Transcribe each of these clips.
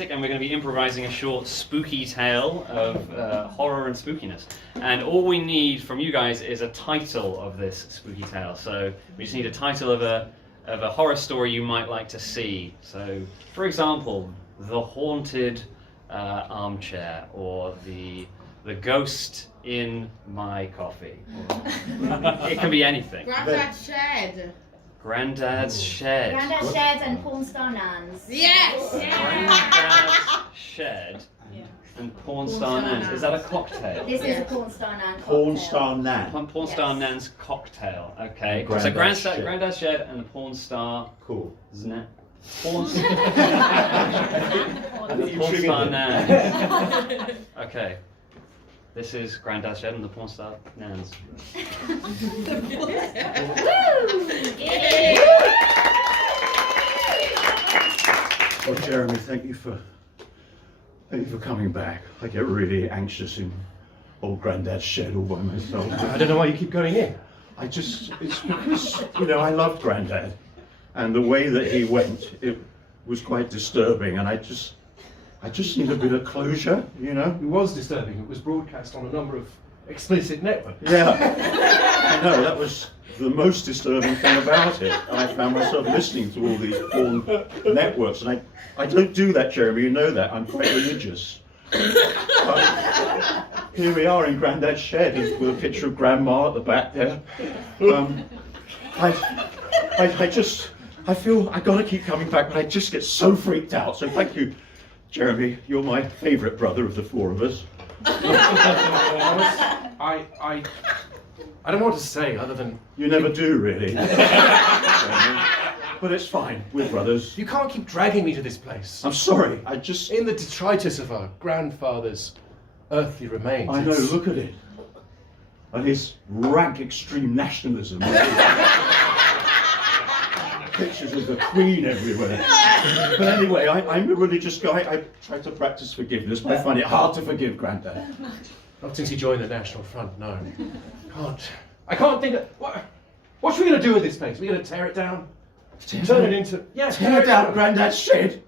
And we're going to be improvising a short spooky tale of horror and spookiness. And all we need from you guys is a title of this spooky tale. So we just need a title of a horror story you might like to see. So, for example, The Haunted Armchair, or the Ghost in My Coffee. It can be anything. Granddad's Shed. Granddad's Shed. Granddad's Shed and Porn Star Nans. Yes! Granddad's Shed and Porn Star Nans. Is that a cocktail? This is a Porn Star Nan cocktail. Porn Star Nan. Porn Star Nan's cocktail. Okay. Granddad's So Shed. Granddad's Shed and the Porn Star. Cool. Porn and the Porn Star Nan. Okay. This is Granddad's Shed and the Porn Star Nans. Well, Jeremy, thank you for coming back. I get really anxious in old Granddad's Shed all by myself. I don't know why you keep going in. It's because, I loved Grandad, and the way that he went, it was quite disturbing, and I just need a bit of closure, It was disturbing. It was broadcast on a number of explicit networks. Yeah, I know, that was the most disturbing thing about it. I found myself listening to all these porn networks, and I don't do that, Jeremy, you know that, I'm quite religious. But here we are in Grandad's Shed with a picture of Grandma at the back there. I feel I've got to keep coming back, but I just get so freaked out. So thank you, Jeremy. You're my favourite brother of the four of us. I don't know what to say other than... You never do, really. But it's fine, we're brothers. You can't keep dragging me to this place. I'm sorry, In the detritus of our grandfather's earthly remains. I know, look at it. And his rank extreme nationalism. Pictures of the Queen everywhere. But anyway, I'm a religious guy. I try to practice forgiveness, but I find it hard to forgive Grandad. Not since he joined the National Front, no. I can't think of... What are we going to do with this place? Are we going to tear it down? Turn it into... Yeah, Tear down Grandad's Shed?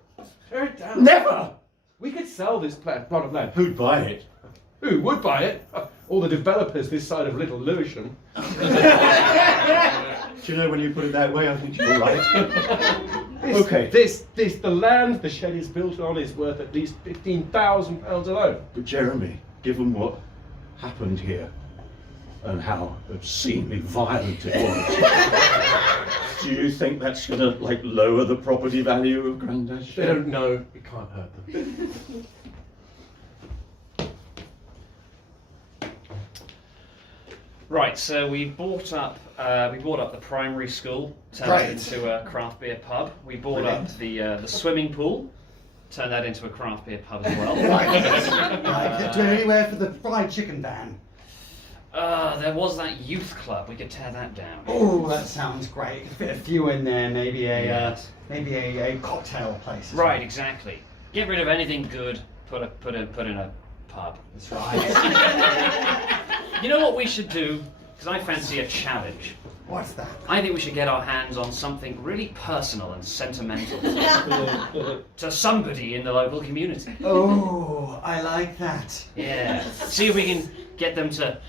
Tear it down. Never! We could sell this plot of land. Who'd buy it? Who would buy it? All the developers this side of Little Lewisham. Do you know, when you put it that way, I think you're right. Okay. The land the shed is built on is worth at least £15,000 alone. But Jeremy, given what happened here, and how obscenely violent it was, do you think that's going to, lower the property value of Grandad's Shed? They don't know. It can't hurt them. Right, so we bought up the primary school, turned it into a craft beer pub. We bought up the swimming pool, turned that into a craft beer pub as well. Right. Do anywhere for the fried chicken van? There was that youth club. We could tear that down. Oh, that sounds great. Could fit a few in there. Maybe a Yes. a cocktail place. Right, exactly. Get rid of anything good. Put in a pub. That's right. You know what we should do? Because I fancy a challenge. What's that? I think we should get our hands on something really personal and sentimental to somebody in the local community. Oh, I like that. Yeah. See if we can get them to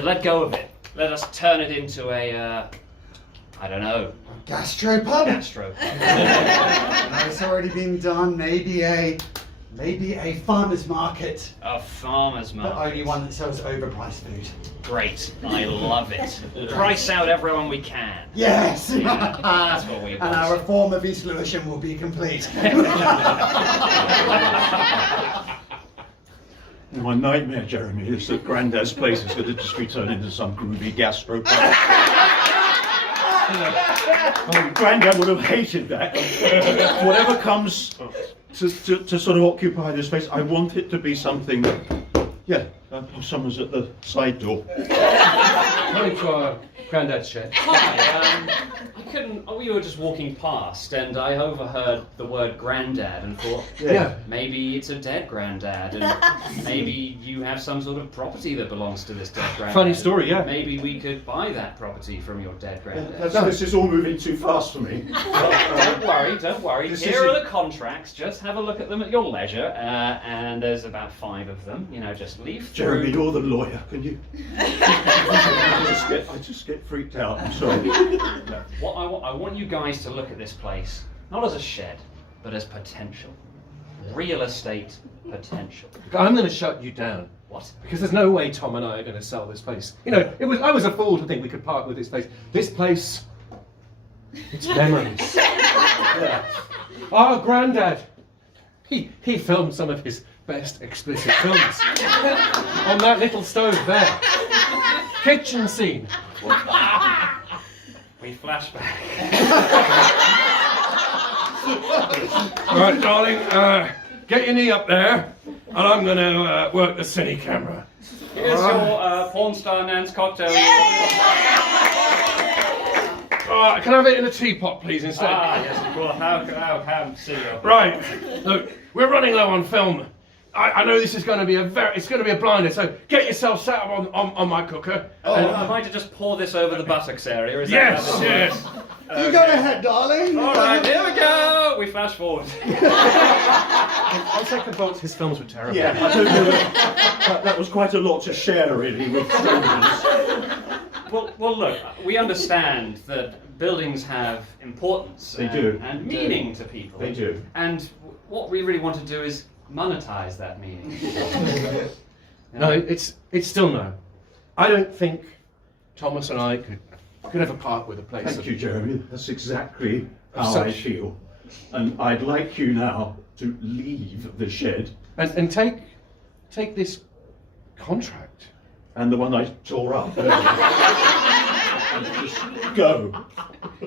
let go of it. Let us turn it into a, I don't know. Gastropub? Gastropub. No, it's already been done. Maybe a farmer's market. A farmer's But market. only one that sells overpriced food. Great. I love it. Price out everyone we can. Yes! Yeah, that's what we And want. our reform of East Lewisham will be complete. My nightmare, Jeremy, is that Grandad's place is going to just be turned into some groovy gastro pub. Grandad would have hated that. Whatever comes to sort of occupy this space, I want it to be something that, someone's at the side door. Coming to our Grandad's shed. Hi, we were just walking past and I overheard the word granddad and thought, Yeah. maybe it's a dead granddad and maybe you have some sort of property that belongs to this dead granddad. Funny story, yeah. Maybe we could buy that property from your dead granddad. This is all moving too fast for me. Don't worry. This Here are isn't- the contracts. Just have a look at them at your leisure. And there's about 5 of them. You know, just leaf through. Jeremy, you're the lawyer. Can you? I just get freaked out. I'm sorry. No. What I want you guys to look at this place not as a shed, but as potential. Real estate potential. I'm going to shut you down. What? Because there's no way Tom and I are going to sell this place. You know, I was a fool to think we could part with this place. This place, it's memories. Yeah. Our granddad, he filmed some of his best explicit films on that little stove there. Kitchen scene. We flash back. All right, darling, get your knee up there, and I'm going to work the cine camera. Here's your porn star Nan's cocktail. Can I have it in a teapot, please, instead? Yes, of course. How silly. Right. Look, we're running low on film. I know this is going to be it's going to be a blinder. So get yourself set up on my cooker. Am I to just pour this over the buttocks area? Is Yes, that yes. You go ahead, darling. All right, here we go. We flash forward. On second thoughts, his films were terrible. Yeah, I don't know. That was quite a lot to share, really, with strangers. Well, look, we understand that buildings have importance They do. and meaning to people. They do. And what we really want to do is monetize that meaning. No, it's still no. I don't think Thomas and I could ever part with a place. Thank you, Jeremy. That's exactly Of how I such- feel. And I'd like you now to leave the shed. And take this contract. And the one I tore up earlier. And just go.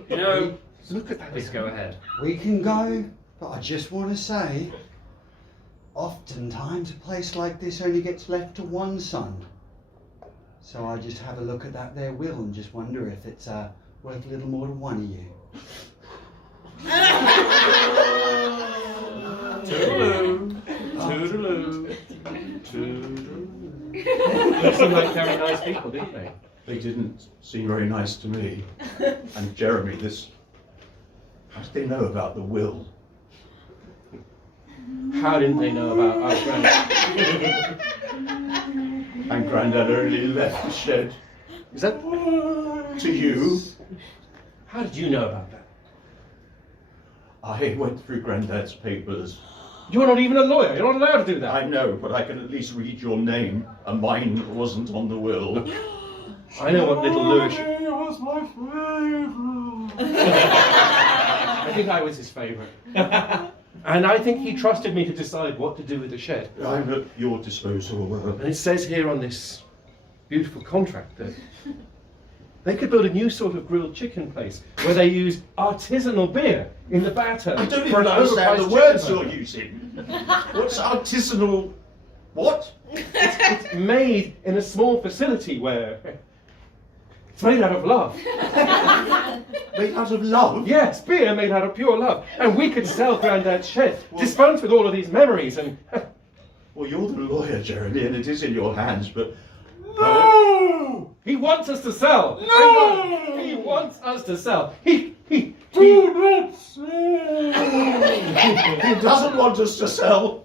You know, Look at that. please go ahead. We can go, but I just want to say, oftentimes a place like this only gets left to one son. So I just have a look at that there will and just wonder if it's worth a little more to one of you. Toodaloo. Toodaloo. Toodaloo. They seem like very nice people, didn't they? They didn't seem very nice to me. And Jeremy, how did they know about the will? How didn't they know about our granddad? And Grandad only left the shed Is that? to you. How did you know about that? I went through Grandad's papers. You're not even a lawyer. You're not allowed to do that. I know, but I can at least read your name, and mine wasn't on the will. I know what little Lewis. was my favourite. I think I was his favourite. And I think he trusted me to decide what to do with the shed. I'm at your disposal. And it says here on this beautiful contract that they could build a new sort of grilled chicken place where they use artisanal beer in the batter. I don't for even an understand the overpriced words chicken you're burger. using. What's artisanal? What? It's made in a small facility where it's made out of love. Made out of love? Yes, beer made out of pure love. And we could sell Grandad's shed, dispensed with all of these memories and... Well, you're the lawyer, Jeremy, and it is in your hands, but... No! He wants us to sell. No! I know. He wants us to sell. He not sell! He doesn't want us to sell!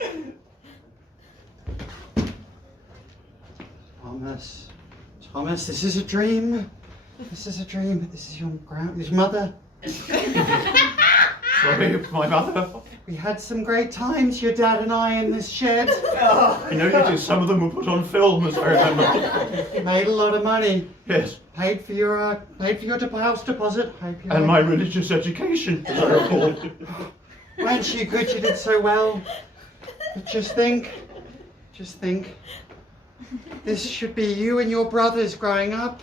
Thomas, this is a dream. This is a dream. This is your mother. Sorry, my mother. We had some great times, your dad and I, in this shed. I know you did. Some of them were put on film, as I remember. Made a lot of money. Yes. Paid for your house deposit. And my religious education, as I recall. Weren't you good? You did so well. But just think. This should be you and your brothers growing up.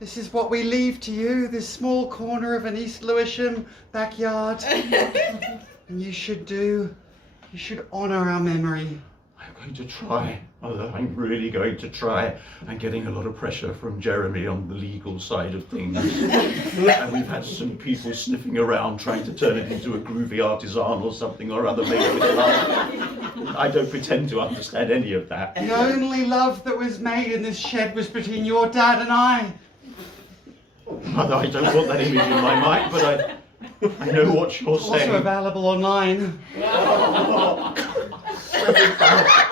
This is what we leave to you, this small corner of an East Lewisham backyard. And you should honour our memory. I'm going to try, Mother. I'm really going to try. I'm getting a lot of pressure from Jeremy on the legal side of things. And we've had some people sniffing around trying to turn it into a groovy artisan or something or other made with love. I don't pretend to understand any of that. The only love that was made in this shed was between your dad and I. Mother, I don't want that image in my mind, but I know what you're Also saying. available online. So embarrassing.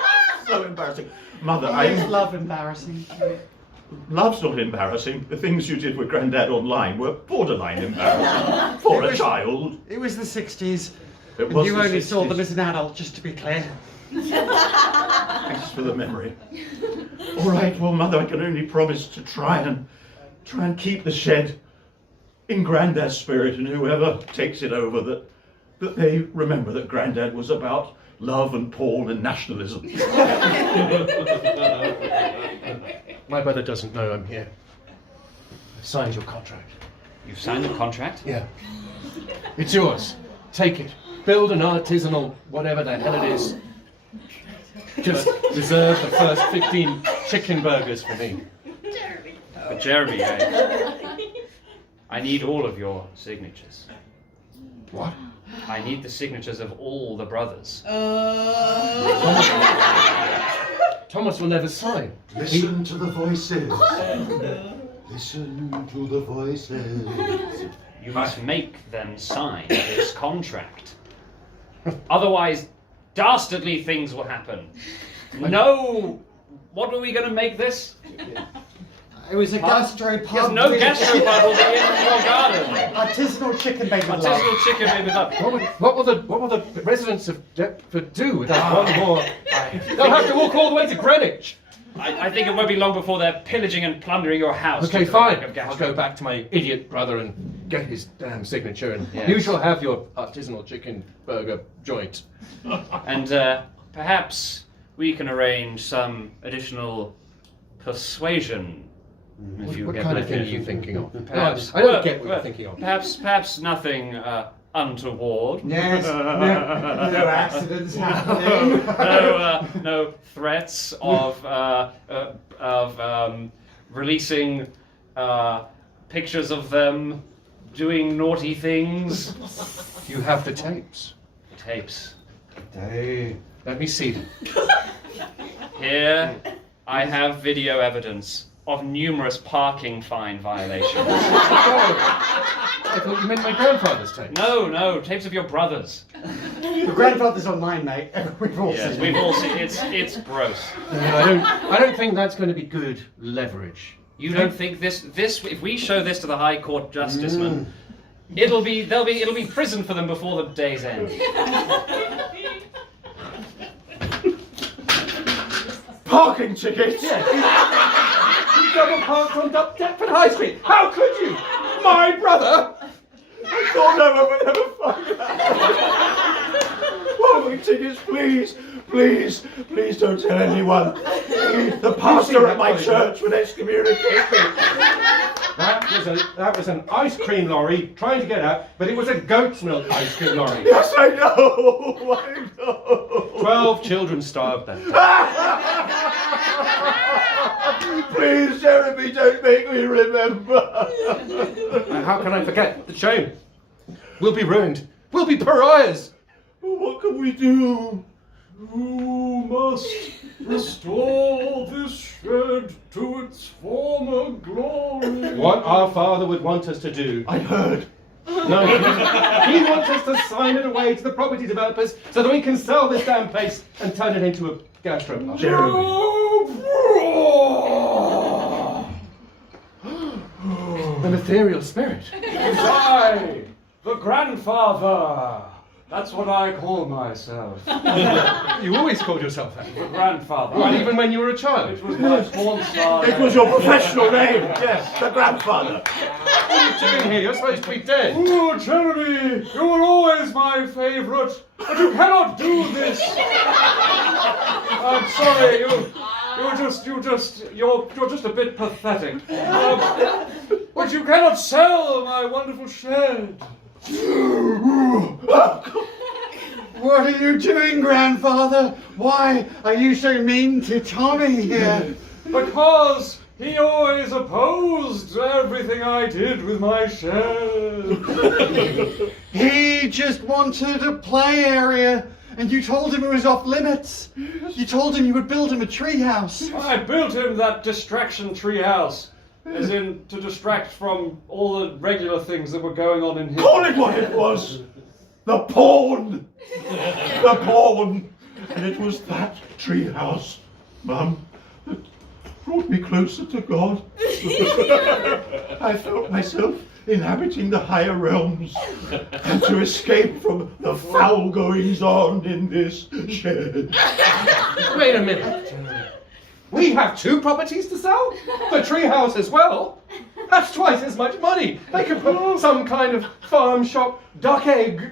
So embarrassing. Mother, Is love embarrassing? love's not embarrassing. The things you did with Grandad online were borderline embarrassing. For a child. It was the 60s. It And was you the only saw 60s. them as an adult, just to be clear. Thanks for the memory. All right, well, Mother, I can only promise to try and keep the shed in Grandad's spirit, and whoever takes it over, that they remember that Grandad was about love and porn and nationalism. My brother doesn't know I'm here. I signed your contract. You've signed the contract? Yeah. It's yours. Take it. Build an artisanal whatever the hell it is. Just reserve the first 15 chicken burgers for me. But Jeremy, I need all of your signatures. What? I need the signatures of all the brothers. Thomas will never sign. Listen to the voices. Listen to the voices. You must make them sign this contract. Otherwise, dastardly things will happen. No! What are we going to make this? It was a gastropub. There's no with gastropub will be in your garden. Artisanal chicken made with love. Artisanal chicken made with love. What will the residents of Deptford do without one more? They'll have to walk all the way to Greenwich. I think it won't be long before they're pillaging and plundering your house. Okay, just for the fine. sake of I'll gastropub. go back to my idiot brother and get his damn signature, and Yes. you shall have your artisanal chicken burger joint. And perhaps we can arrange some additional persuasion. If you What get kind my of thing are drift. you thinking of? Perhaps. No, I don't Well, get what well, you're thinking of. Perhaps nothing untoward. Yes, no accidents happening. No threats of releasing pictures of them doing naughty things. You have the tapes. Tapes. Hey. Let me see them. Here, I have video evidence of numerous parking fine violations. I thought you meant my grandfather's tapes. No, tapes of your brothers. Your grandfather's online, mate. We've all Yes, seen we've it. all seen. It's gross. I don't think that's going to be good leverage. You don't think this? If we show this to the High Court justicemen, it'll be prison for them before the day's end. Parking tickets! You double parked on Deptford High Street. How could you? My brother? I thought no one would ever find out. Parking tickets, please. Please don't tell anyone. Please, the pastor at my church would excommunicate me. That was an ice cream lorry trying to get out, but it was a goat's milk ice cream lorry. Yes, I know. I know. 12 children starved that day. Please, Jeremy, don't make me remember. How can I forget? The shame. We'll be ruined. We'll be pariahs. What can we do? You must restore this shed to its former glory. What our father would want us to do. I heard. No, he wants us to sign it away to the property developers so that we can sell this damn place and turn it into a gastropub. Jeremy. An ethereal spirit. It's I, the grandfather. That's what I call myself. You always called yourself that. The grandfather. Well, even when you were a child. It was my porn star. It was your professional name. Yes, the grandfather. What are you doing here? You're supposed to be dead. Oh, Jeremy, you were always my favourite, but you cannot do this. I'm sorry, you're just a bit pathetic. But you cannot sell my wonderful shed. What are you doing, grandfather? Why are you so mean to Tommy here? Because he always opposed everything I did with my shed. He just wanted a play area, and you told him it was off limits. You told him you would build him a treehouse. I built him that distraction tree house, as in to distract from all the regular things that were going on in here. Call it what it was! The porn! The porn! And it was that treehouse, Mum, that brought me closer to God. I felt myself inhabiting the higher realms and to escape from the foul goings on in this shed. Wait a minute. We have 2 properties to sell? The treehouse as well? That's twice as much money. They could put some kind of farm shop, duck egg,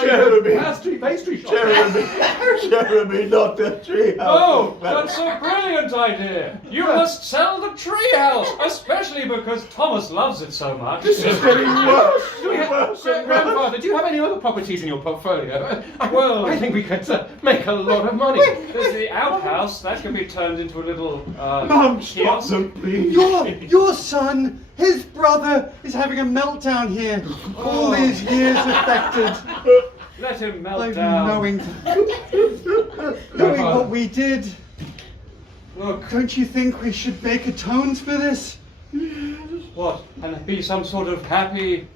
Jeremy. pastry shop. Jeremy, not the treehouse. Oh, that's a brilliant idea. You must sell the treehouse, especially because Thomas loves it so much. This is getting worse. Grandfather, do you have any other properties in your portfolio? Well- I think we could make a lot of money. There's the outhouse, that can be turned into a little Mum, stop kiosk. them, please. Your son, his brother, is having a meltdown here. All these years affected. Let him melt Like down. knowing what we did. Look, Don't you think we should make atones for this? what? And be some sort of happy,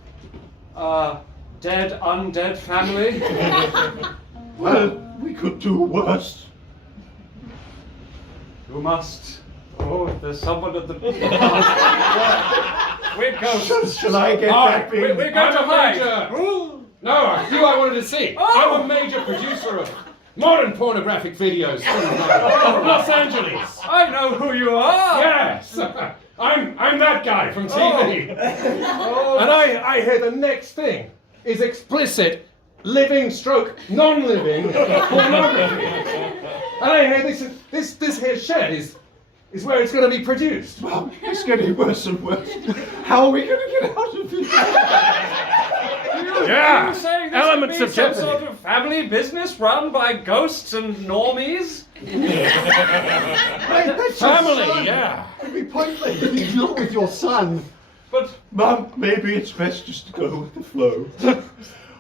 dead, undead family? Well, we could do worse. You must. Oh, there's someone at the. We're ghosts. Shall I get back in? We're going to hide. No, you I wanted to see. I'm a major producer of modern pornographic videos from Los Angeles. I know who you are. Yes, I'm that guy from TV. And I hear the next thing is explicit living stroke non-living pornography. And I hear this here shed is where it's going to be produced. Mum, it's getting worse and worse. How are we going to get out of this? You say this Elements would be of some jeopardy. sort of family business run by ghosts and normies? Family, yeah. It'd be pointless if he's not with your son. But Mum, maybe it's best just to go with the flow.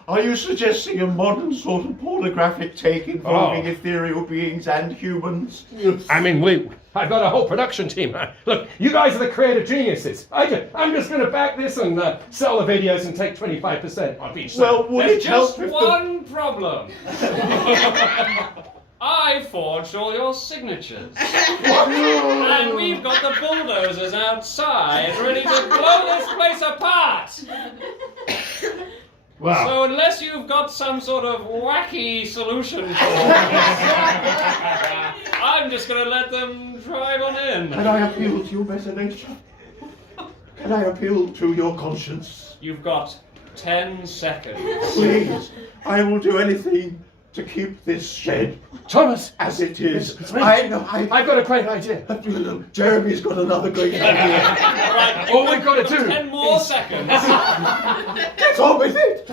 Are you suggesting a modern sort of pornographic take involving ethereal beings and humans? I mean, I've got a whole production team. Look, you guys are the creative geniuses. I'm just going to back this and sell the videos and take 25% off each Well, sale. would there's it help just if one problem. I forged all your signatures. And we've got the bulldozers outside ready to blow this place apart. Wow. So unless you've got some sort of wacky solution for this, I'm just going to let them drive on in. Can I appeal to your better nature? Can I appeal to your conscience? You've got 10 seconds. Please, I will do anything to keep this shed Thomas, as it is. It's me. I know, I've got a great idea. Jeremy's got another great idea. Right, All we've got to do 10 more seconds. Get on with it!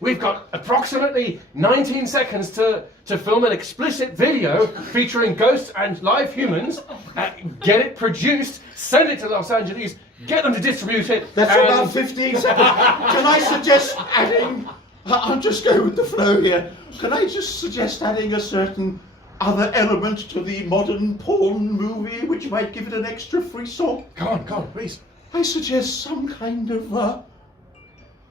We've got approximately 19 seconds to film an explicit video featuring ghosts and live humans, get it produced, send it to Los Angeles, get them to distribute it. That's and- about 15 seconds. Can I suggest adding... I'll just go with the flow here. Can I just suggest adding a certain other element to the modern porn movie which might give it an extra frisson? Come on, please. I suggest some kind of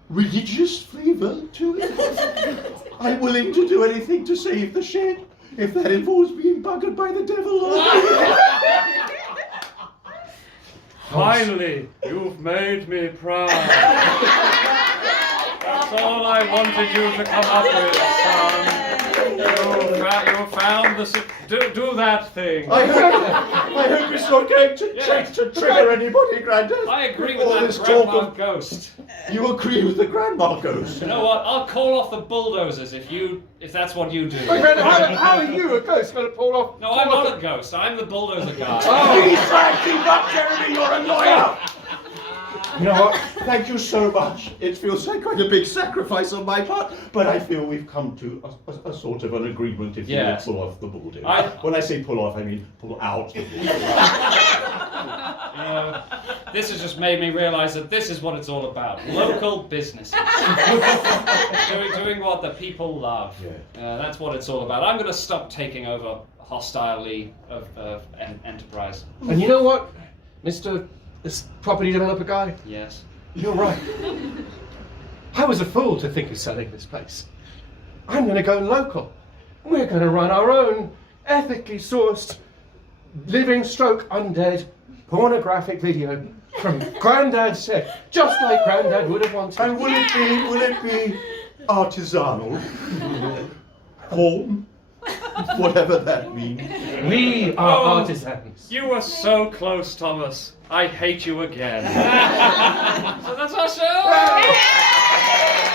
religious flavour to it. I'm willing to do anything to save the shed, if that involves being buggered by the devil. Finally, you've made me proud. That's all I wanted you to come up with, son. You found the... Do that thing. I hope it's not going to trigger anybody, Grandad. I agree with All that this grandma talk of- ghost. You agree with the grandma ghost? You know what? I'll call off the bulldozers if that's what you do. Hey, Brandon, how are you, a ghost, going to pull off? No, I'm not a ghost. I'm the bulldozer guy. Please try and keep up, Jeremy. You're a lawyer. You know what? Thank you so much. It feels like quite a big sacrifice on my part, but I feel we've come to a sort of an agreement if Yeah. you pull off the bulldo. I- When I say pull off, I mean pull out the bulldo. This has just made me realise that this is what it's all about. Local businesses. doing what the people love. Yeah. That's what it's all about. I'm going to stop taking over hostilely of enterprise. And you know what, Mr. This property developer guy? Yes. You're right. I was a fool to think of selling this place. I'm going to go local. We're going to run our own ethically sourced, living stroke undead pornographic video from Grandad's set, just like Grandad would have wanted. And will it be artisanal? Home? Whatever that means. We are Oh. artisans. You were so close, Thomas. I hate you again. So that's our show.